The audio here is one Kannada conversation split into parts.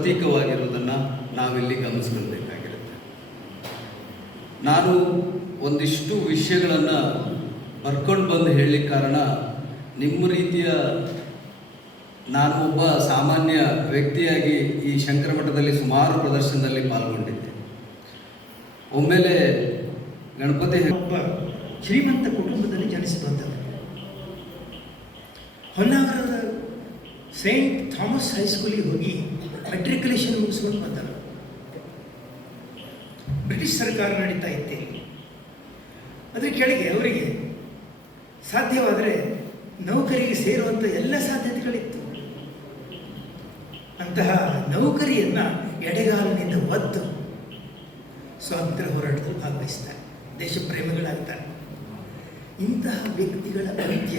ಪ್ರತೀಕವಾಗಿರೋದನ್ನು ನಾವಿಲ್ಲಿ ಗಮನಿಸ್ಕೊಳ್ಬೇಕಾಗಿರುತ್ತೆ. ನಾನು ಒಂದಿಷ್ಟು ವಿಷಯಗಳನ್ನು ಬರ್ಕೊಂಡು ಬಂದು ಹೇಳಲಿಕ್ಕೆ ಕಾರಣ ನಿಮ್ಮ ರೀತಿಯ ನಾನು ಒಬ್ಬ ಸಾಮಾನ್ಯ ವ್ಯಕ್ತಿಯಾಗಿ ಈ ಶಂಕರಮಠದಲ್ಲಿ ಸುಮಾರು ಪ್ರದರ್ಶನದಲ್ಲಿ ಪಾಲ್ಗೊಂಡಿದ್ದೆ. ಒಮ್ಮೆಲೆ ಗಣಪತಿ ಒಬ್ಬ ಶ್ರೀಮಂತ ಕುಟುಂಬದಲ್ಲಿ ಜನಿಸಿ ಬಂದವರು ಹೊನ್ನಾವರದ ಸೈಂಟ್ ಥಾಮಸ್ ಹೈಸ್ಕೂಲಿಗೆ ಹೋಗಿ ಮೆಟ್ರಿಕ್ಯುಲೇಷನ್ ಮುಗಿಸ್ಕೊಂಡು ಬಂದರು ಬ್ರಿಟಿಷ್ ಸರ್ಕಾರ ನಡೀತಾ ಇತ್ತೆ ಅದ್ರ ಕೆಳಗೆ ಅವರಿಗೆ ಸಾಧ್ಯವಾದರೆ ನೌಕರಿಗೆ ಸೇರುವಂಥ ಎಲ್ಲ ಸಾಧ್ಯತೆಗಳಿತ್ತು. ಅಂತಹ ನೌಕರಿಯನ್ನು ಎಡೆಗಾಲದಿಂದ ಒದ್ದು ಸ್ವಾತಂತ್ರ್ಯ ಹೋರಾಟದಲ್ಲಿ ಭಾಗವಹಿಸ್ತಾರೆ. ದೇಶ ಪ್ರೇಮಿಗಳಾಗ್ತಾರೆ. ಇಂತಹ ವ್ಯಕ್ತಿಗಳ ಅಂತ್ಯ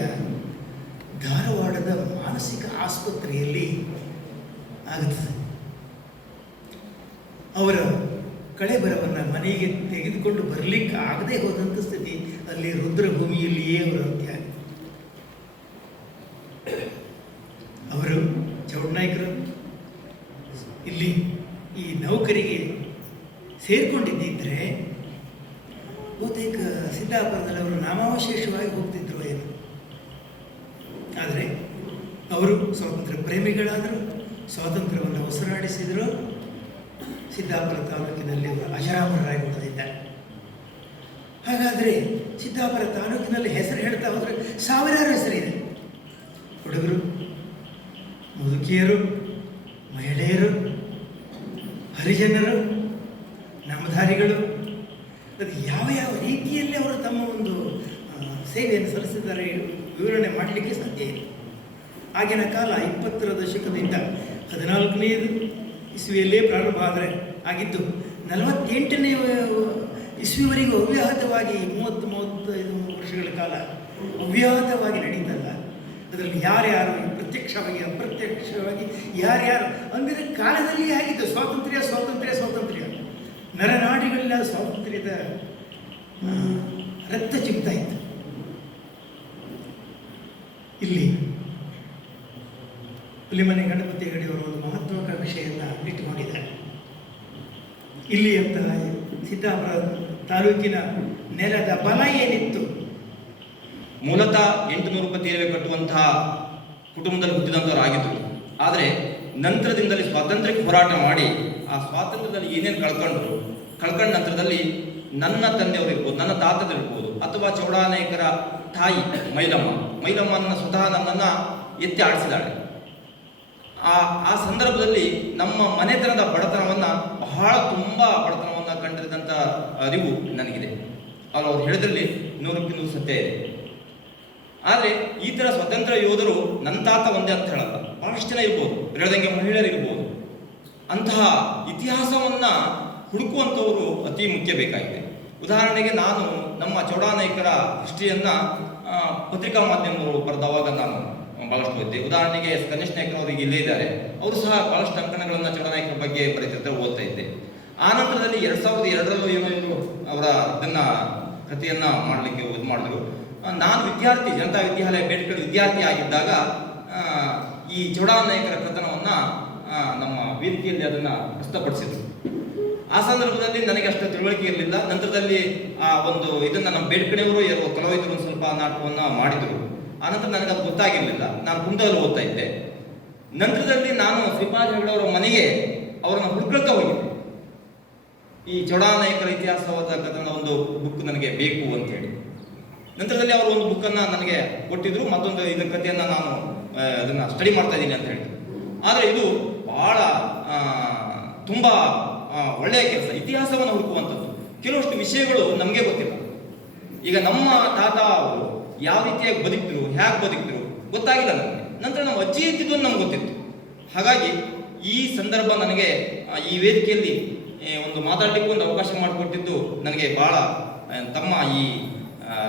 ಧಾರವಾಡದ ಮಾನಸಿಕ ಆಸ್ಪತ್ರೆಯಲ್ಲಿ ಆಗುತ್ತದೆ. ಅವರ ಕಳೆಬರವನ್ನು ಮನೆಗೆ ತೆಗೆದುಕೊಂಡು ಬರಲಿಕ್ಕೆ ಆಗದೆ ಹೋದಂಥ ಸ್ಥಿತಿ ಅಲ್ಲಿ ರುದ್ರಭೂಮಿಯಲ್ಲಿಯೇ ಅವರ ಅಂತ್ಯ ಅವರು ಚೌಡನಾಯಕರು ಇಲ್ಲಿ ಈ ನೌಕರಿಗೆ ಸೇರ್ಕೊಂಡಿದ್ದಿದ್ರೆ ಬಹುತೇಕ ಸಿದ್ದಾಪುರದಲ್ಲಿ ಅವರು ನಾಮಾವಶೇಷವಾಗಿ ಹೋಗ್ತಿದ್ರು ಏನು? ಆದರೆ ಅವರು ಸ್ವಾತಂತ್ರ್ಯ ಪ್ರೇಮಿಗಳಾದರು, ಸ್ವಾತಂತ್ರ್ಯವನ್ನು ಉಸಿರಾಡಿಸಿದರು ಸಿದ್ದಾಪುರ ತಾಲೂಕಿನಲ್ಲಿ ಅವರು ಅಜರಾಮರಾಗಿ ಉಳಿದಿದ್ದಾರೆ ಹಾಗಾದರೆ ಸಿದ್ದಾಪುರ ತಾಲೂಕಿನಲ್ಲಿ ಹೆಸರು ಹೇಳ್ತಾ ಹೋದರೆ ಸಾವಿರಾರು ಹೆಸರಿದೆ. ಹುಡುಗರು, ಮುದುಕಿಯರು, ಮಹಿಳೆಯರು, ಹರಿಜನರು ನಾಮಧಾರಿಗಳು ಅದು ಯಾವ ಯಾವ ರೀತಿಯಲ್ಲಿ ಅವರು ತಮ್ಮ ಒಂದು ಸೇವೆಯನ್ನು ಸಲ್ಲಿಸಿದ್ದಾರೆ ವಿವರಣೆ ಮಾಡಲಿಕ್ಕೆ ಸಾಧ್ಯ ಇಲ್ಲ. ಆಗಿನ ಕಾಲ ಇಪ್ಪತ್ತರ ದಶಕದಿಂದ ಹದಿನಾಲ್ಕನೇ ಇಸ್ವಿಯಲ್ಲೇ ಪ್ರಾರಂಭ ಆದರೆ ಆಗಿದ್ದು ನಲವತ್ತೆಂಟನೇ ಇಸ್ವಿವರೆಗೂ ಅವ್ಯಾಹತವಾಗಿ ಮೂವತ್ತು, ಮೂವತ್ತೈದು ವರ್ಷಗಳ ಕಾಲ ಅವ್ಯಾಹತವಾಗಿ ನಡೀತಲ್ಲ. ಅದರಲ್ಲಿ ಯಾರ್ಯಾರು ಪ್ರತ್ಯಕ್ಷವಾಗಿ, ಅಪ್ರತ್ಯಕ್ಷವಾಗಿ ಯಾರ್ಯಾರು ಅಂದರೆ ಕಾಲದಲ್ಲಿ ಆಗಿದ್ದು ಸ್ವಾತಂತ್ರ್ಯ ಸ್ವಾತಂತ್ರ್ಯ ಸ್ವಾತಂತ್ರ್ಯ. ನರನಾಡಿಗಳೆಲ್ಲ ಸ್ವಾತಂತ್ರ್ಯದ ರಕ್ತ ಚಿಮ್ತಾ ಇತ್ತು. ಇಲ್ಲಿ, ಹುಲಿಮನೆ, ಗಣಪತಿ, ಗಡಿಯವರು ಒಂದು ಮಹತ್ವಾಕಾಂಕ್ಷೆಯನ್ನು ಇಲ್ಲಿ ಅಂತ ಸಿದ್ದಾಪುರ ತಾಲೂಕಿನ ನೆಲದ ಬಲ ಏನಿತ್ತು? ಮೂಲತಃ ಎಂಟುನೂರು ರೂಪಾಯಿ ತೀರವೆ ಕಟ್ಟುವಂತಹ ಕುಟುಂಬದಲ್ಲಿ ಹುಟ್ಟಿದಂಥವರಾಗಿದ್ದರು. ಆದರೆ ನಂತರದಿಂದಲೇ ಸ್ವಾತಂತ್ರ್ಯಕ್ಕೆ ಹೋರಾಟ ಮಾಡಿ ಆ ಸ್ವಾತಂತ್ರ್ಯದಲ್ಲಿ ಏನೇನು ಕಳ್ಕೊಂಡ್ರು? ಕಳ್ಕೊಂಡ ನಂತರದಲ್ಲಿ ನನ್ನ ತಂದೆಯವರು ಇರ್ಬೋದು ನನ್ನ ತಾತದಿರ್ಬೋದು ಅಥವಾ ಚೌಡಾನಾಯಕರ ತಾಯಿ ಮೈಲಮ್ಮ. ಮೈಲಮ್ಮನ ಸ್ವತಃ ನನ್ನನ್ನು ಎತ್ತಿ ಆಡಿಸಿದಾಳೆ ಆ ಆ ಸಂದರ್ಭದಲ್ಲಿ ನಮ್ಮ ಮನೆತನದ ಬಡತನವನ್ನು ಬಹಳ ತುಂಬ ಬಡತನವನ್ನು ಕಂಡಿರಿದಂಥ ಅರಿವು ನನಗಿದೆ. ಅಲ್ಲಿ ಅವ್ರು ಹೇಳಿದ್ರಲ್ಲಿ ನೂರಕ್ಕೆ ನೂರು ಸತ್ಯ ಇದೆ. ಆದರೆ ಈ ಥರ ಸ್ವತಂತ್ರ ಯೋಧರು ನನ್ನ ತಾತ ಒಂದೇ ಅಂತ ಹೇಳಲ್ಲ. ಬಹಳಷ್ಟು ಜನ ಇರ್ಬೋದು. ಹೇಳ್ದಂಗೆ ಮಹಿಳೆಯರು ಇರ್ಬೋದು. ಅಂತಹ ಇತಿಹಾಸವನ್ನ ಹುಡುಕುವಂಥವರು ಅತಿ ಮುಖ್ಯ ಬೇಕಾಗಿದೆ. ಉದಾಹರಣೆಗೆ ನಾನು ನಮ್ಮ ಚೌಡಾನಾಯಕರ ಹಿಸ್ಟ್ರಿಯನ್ನ ಪತ್ರಿಕಾ ಮಾಧ್ಯಮದವರು ಬರೆದವಾಗ ನಾನು ಬಹಳಷ್ಟು ಓದಿದೆ ಉದಾಹರಣೆಗೆ ಕನಿಷ್ಠ ನಾಯ್ಕರ್ ಅವರಿಗೆ ಇಲ್ಲೇ ಇದ್ದಾರೆ. ಅವರು ಸಹ ಬಹಳಷ್ಟು ಅಂಕಣಗಳನ್ನ ಚೌಡಾನಾಯಕರ ಬಗ್ಗೆ ಬರೀತಿರ್ತಾರೆ ಓದ್ತಾ ಇದ್ದೆ. ಆ ನಂತರದಲ್ಲಿ ಎರಡ್ ಸಾವಿರದ ಎರಡರಲ್ಲೂ ಏನೋ ಅವರ ಅದನ್ನ ಕಥೆಯನ್ನ ಮಾಡಲಿಕ್ಕೆ ಇದು ಮಾಡಿದ್ರು. ನಾನು ವಿದ್ಯಾರ್ಥಿ, ಜನತಾ ವಿದ್ಯಾಲಯ ಬೇಡ್ಕಡೆ ವಿದ್ಯಾರ್ಥಿ ಆಗಿದ್ದಾಗ ಈ ಚೌಡಾನಾಯಕರ ಕಥನವನ್ನ ನಮ್ಮ ವೇದಿಕೆಯಲ್ಲಿ ಅದನ್ನ ಪ್ರಸ್ತುತಪಡಿಸಿದ್ರು. ಆ ಸಂದರ್ಭದಲ್ಲಿ ನನಗೆ ಅಷ್ಟು ತಿಳುವಳಿಕೆ ಇರಲಿಲ್ಲ. ನಂತರದಲ್ಲಿ ಆ ಒಂದು ಇದನ್ನ ನಮ್ಮ ಬೇಡ್ಕಡೆಯವರು ಕಲಾವಿದರು ಸ್ವಲ್ಪ ನಾಟಕವನ್ನ ಮಾಡಿದ್ರು. ಆ ನಂತರ ನನಗೆ ಅದು ಗೊತ್ತಾಗಿರಲಿಲ್ಲ. ನಾನು ಕುಂದದಲ್ಲಿ ಓದ್ತಾ ಇದ್ದೆ. ನಂತರದಲ್ಲಿ ನಾನು ಶ್ರೀಪಾದ್ ಹೆಗಡೆ ಮನೆಗೆ ಅವರನ್ನು ಹುಡ್ಕೊಳ್ತಾ ಹೋಗಿದ್ದೆ. ಈ ಚೌಡಾನಾಯಕರ ಇತಿಹಾಸವಾದ ಕಥನ ಒಂದು ಬುಕ್ ನನಗೆ ಬೇಕು ಅಂತ ಹೇಳಿ. ನಂತರದಲ್ಲಿ ಅವರು ಒಂದು ಬುಕ್ಕನ್ನು ನನಗೆ ಕೊಟ್ಟಿದ್ರು. ಮತ್ತೊಂದು ಇದರ ಕಥೆಯನ್ನು ನಾನು ಅದನ್ನು ಸ್ಟಡಿ ಮಾಡ್ತಾ ಇದ್ದೀನಿ ಅಂತ ಹೇಳಿ ಆದರೆ ಇದು ಬಹಳ ತುಂಬಾ ಒಳ್ಳೆಯ ಕೆಲಸ. ಇತಿಹಾಸವನ್ನು ಹುಡುಕುವಂಥದ್ದು. ಕೆಲವಷ್ಟು ವಿಷಯಗಳು ನಮಗೆ ಗೊತ್ತಿಲ್ಲ. ಈಗ ನಮ್ಮ ತಾತ ಅವರು ಯಾವ ರೀತಿಯಾಗಿ ಬದುಕಿದ್ರು ಹೇಗೆ ಬದುಕಿದ್ರು ಗೊತ್ತಾಗಿಲ್ಲ ನನಗೆ ನಂತರ ನಮ್ಮ ಅಜ್ಜಿ ಇದ್ದಿದ್ದು ನಮ್ಗೆ ಗೊತ್ತಿತ್ತು. ಹಾಗಾಗಿ ಈ ಸಂದರ್ಭ ನನಗೆ ಈ ವೇದಿಕೆಯಲ್ಲಿ ಒಂದು ಮಾತಾಡಲಿಕ್ಕೂ ಒಂದು ಅವಕಾಶ ಮಾಡಿಕೊಟ್ಟಿದ್ದು ನನಗೆ ಬಹಳ ತಮ್ಮ ಈ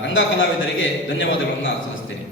ರಂಗ ಕಲಾವಿದರಿಗೆ ಧನ್ಯವಾದಗಳನ್ನು ಸಲ್ಲಿಸ್ತೇನೆ.